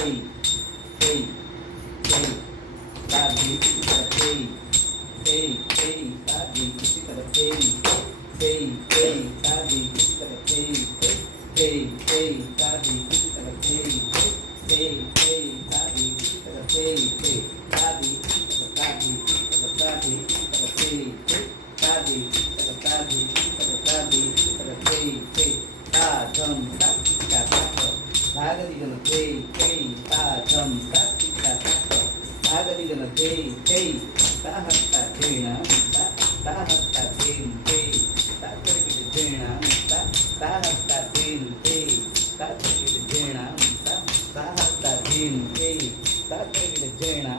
sei, sei, sabe, sei, sei, sei, sabe, sei, sei, sei, sabe, sei, sei, sei, sabe, sei, sei, sei, sabe, sei, sei, sabe, sabe, sabe, sei, sabe, sabe, sabe, sei, sei, ta dum ta ta ta Bhagavati gonna pay, pay, ta dum ta ta ta Bhagavati gonna pay, pay, ta ha ta dena, ta ha ta den, pay, ta kare dena, ta ha ta den, pay, ta kare dena, ta ha ta den, pay, ta kare dena,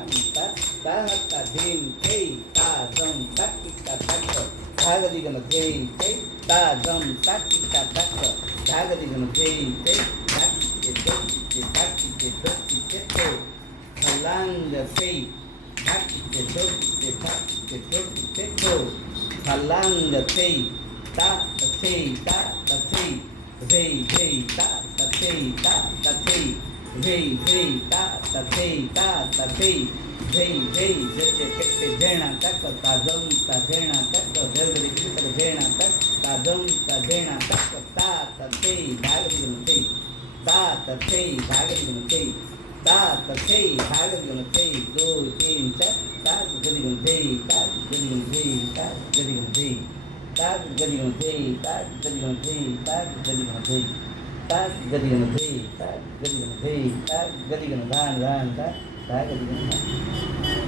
ta ha ta den, pay, ta dum ta ta ta Bhagavati gonna pay, pay, ta dum ta ta ta Bhagavati gonna pay, pay, ta Halang the faith, Halang the faith, ta the faith, ta the faith, they ta the faith, ta the faith, they ta the faith, ta the faith, they dena tak ta dum ta dena tak jagri kita dena tak ta dum ta dena tak ta the faith, Bhagavati the faith. Ta ta thei Bhagavati gonna thei ta ta thei Bhagavati gonna thei 2 3 4 ta Bhagavati gonna thei ta Bhagavati gonna thei ta Bhagavati gonna thei ta Bhagavati gonna thei ta Bhagavati gonna thei ta Bhagavati gonna thei ta Bhagavati gonna thei ta Bhagavati gonna thei ta Bhagavati gonna dan ta Bhagavati gonna